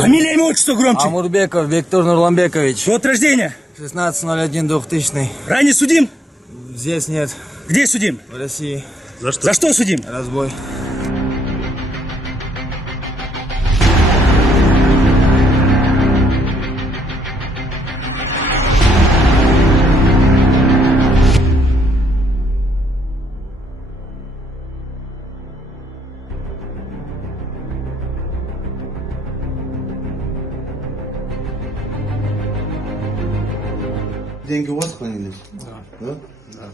Фамилия, имя, отчество громче. Амурбеков Виктор Нурламбекович. Год рождения. 16.01.2000. Ранее судим? Здесь нет. Где судим? В России. За что? За что судим? Разбой. Деньги у вас хранились? Да. Да? Да.